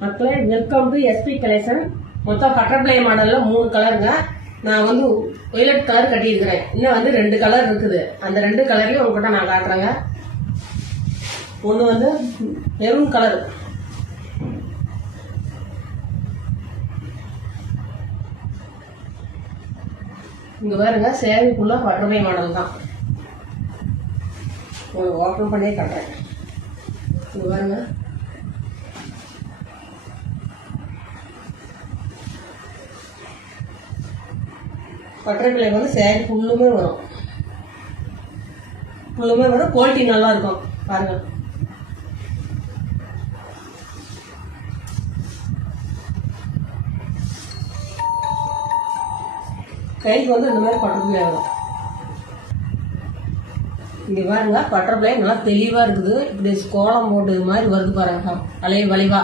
மக்களே welcome to SP collection. மொத்தம் butterfly மாடல்ல 3 கலருங்க. நான் வந்து வயலட் கலர் கட்டியிருக்கிறேன். இன்னும் வந்து 2 கலர் இருக்குது. அந்த 2 கலர்லயும் உங்ககிட்ட நான் காட்டுறேங்க. ஒன்று வந்து மெரூன் கலர், இங்க பாருங்க. சேவைக்குள்ள பட்டர்ஃப்ளை மாடல் தான். ஓப்பன் பண்ணியே காட்டுறேன். இங்க பாருங்க. பட்டர்ஃப்ளை வந்து சேரீ ஃபுல்லுமே வரும். குவாலிட்டி நல்லா இருக்கும். பாருங்க, கைக்கு வந்து இந்த மாதிரி பட்டர்ஃப்ளை வரும். இங்க பாருங்க, பட்டர்ஃப்ளை நல்லா தெளிவா இருக்குது. இப்படி கோலம் போட்டு மாதிரி வருது பாருங்க. வளைவா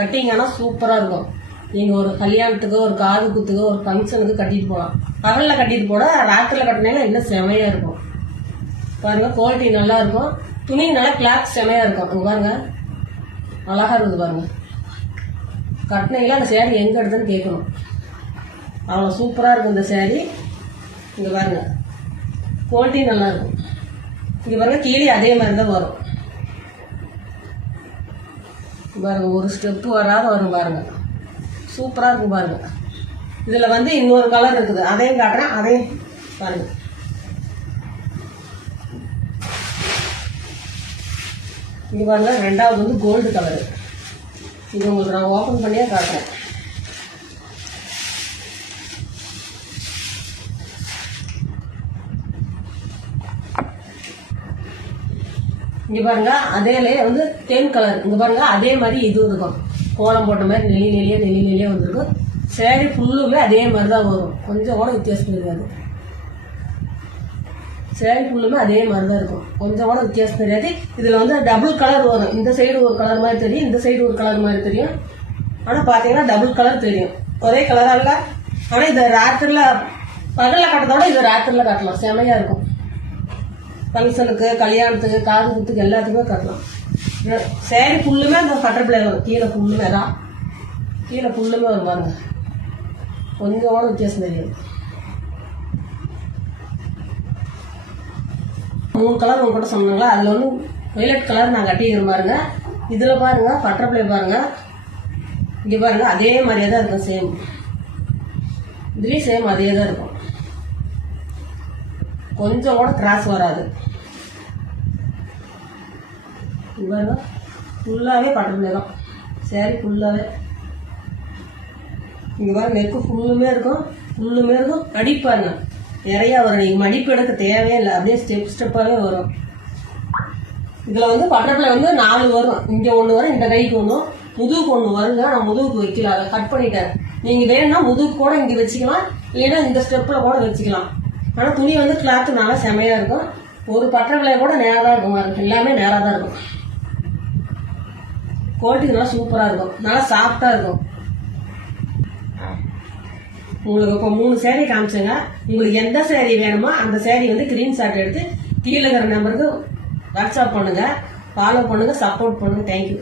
கட்டிங்கன்னா சூப்பரா இருக்கும். நீங்க ஒரு கல்யாணத்துக்கு, ஒரு காது குத்துக்கு, ஒரு ஃபங்க்ஷனுக்கு கட்டிட்டு போகலாம். பகல்ல கட்டிட்டு போட, ராத்திரில கட்டினீங்கன்னா இன்னும் செமையா இருக்கும். பாருங்க, குவாலிட்டி நல்லா இருக்கும். துணி நல்லா கிளாத் செமையா இருக்கும். இங்க பாருங்க, அழகா இருக்குது பாருங்க. கட்டினீங்களா அந்த சேரீ எங்க எடுத்துன்னு கேட்கணும். அவ்வளோ சூப்பரா இருக்கும் இந்த சேரீ. இங்க பாருங்க, குவாலிட்டி நல்லா இருக்கும். இங்க பாருங்க, கீழே அதே மாதிரி தான் வரும். பாருங்க, ஒரு ஸ்டெப் வராத வரும் பாருங்க. சூப்பரா இருக்கும் பாருங்க. இதுல வந்து இன்னொரு கலர் இருக்குது, அதையும் காட்டுறேன். அதையும் பாருங்க. இங்க பாருங்க, ரெண்டாவது வந்து கோல்டு கலரு. இது உங்களுக்கு நான் ஓபன் பண்ணியே காட்டுறேன். இங்க பாருங்க, அதேலே வந்து தேன் கலர். இங்க பாருங்க, அதே மாதிரி இது இருக்கும். கோலம் போட்ட மாதிரி நெளி நெளியா வந்துருக்கும். சேரீ ஃபுல்லுமே அதே மாதிரி தான் வரும். கொஞ்சம் கூட வித்தியாசம் இருக்காது. சேரீ ஃபுல்லுமே அதே மாதிரி தான் இருக்கும். கொஞ்சம் கூட வித்தியாசம் தெரியாது. இதுல வந்து டபுள் கலர் வரும். இந்த சைடு ஒரு கலர் மாதிரி தெரியும், இந்த சைடு ஒரு கலர் மாதிரி தெரியும். ஆனா பாத்தீங்கன்னா டபுள் கலர் தெரியும். ஒரே கலரா இல்ல. ஆனா இதை ராத்திரில பகல்ல கட்டதோட இதை ராத்திரில கட்டலாம். செமையா இருக்கும். ஃபங்க்ஷனுக்கு, கல்யாணத்துக்கு, காது குத்துக்கு எல்லாத்துக்குமே கட்டலாம். சேரீ ஃபுல்லுமே அந்த பட்டர்ஃப்ளை வரும். கீழே ஃபுல்லுமே வரும் பாருங்க. கொஞ்சம் கூட வித்தியாசம் தெரியாது. 3 கலர் உங்ககிட்ட சொன்னாங்களா, அதுல வந்து வயலட் கலர் நான் கட்டிக்கிறேன் பாருங்க. இதுல பாருங்க, பட்டர்ஃப்ளை பாருங்க. இங்க பாருங்க, அதே மாதிரியே தான் இருக்கும். சேம் இதுலயும் சேம் அதே தான் இருக்கும். கொஞ்சம் கூட கிராஸ் வராது. பாருங்க, ஃபுல்லாவே பட்டர்ஃப்ளை தான். சேரீ ஃபுல்லாவே. இங்க பாருங்க, நெக்கு ஃபுல்லுமே இருக்கும். அடிப்பாருங்க நிறைய வரும். நீங்க மடிப்பு எடுக்க தேவையே இல்லை. அப்படியே ஸ்டெப்பாவே வரும். இதுல வந்து பட்டர்ஃப்ளை வந்து 4 வரும். இங்க 1 வரும், இந்த கைக்கு 1, முதுகுக்கு 1 வருங்க. நான் முதுகுக்கு வைக்கல, அதை கட் பண்ணிட்டேன். நீங்க வேணும்னா முதுகு கூட இங்க வச்சுக்கலாம், இல்லைன்னா இந்த ஸ்டெப்ல கூட வச்சுக்கலாம். ஆனா துணி வந்து கிளாத் நல்லா செமையா இருக்கும். ஒரு பட்டர்ஃப்ளை கூட நேரா தான் இருக்கும். எல்லாமே நேரா தான் இருக்கும். குவாலிட்டி நல்லா சூப்பரா இருக்கும். நல்லா சாஃப்டா இருக்கும். உங்களுக்கு இப்போ 3 சேரீ காமிச்சேங்க. உங்களுக்கு எந்த சேரீ வேணுமோ அந்த சேரீ வந்து ஸ்கிரீன்ஷாட் எடுத்து கீழே இருக்கிற நம்பருக்கு வாட்ஸ்அப் பண்ணுங்க. ஃபாலோ பண்ணுங்க, சப்போர்ட் பண்ணுங்க. தேங்க்யூ.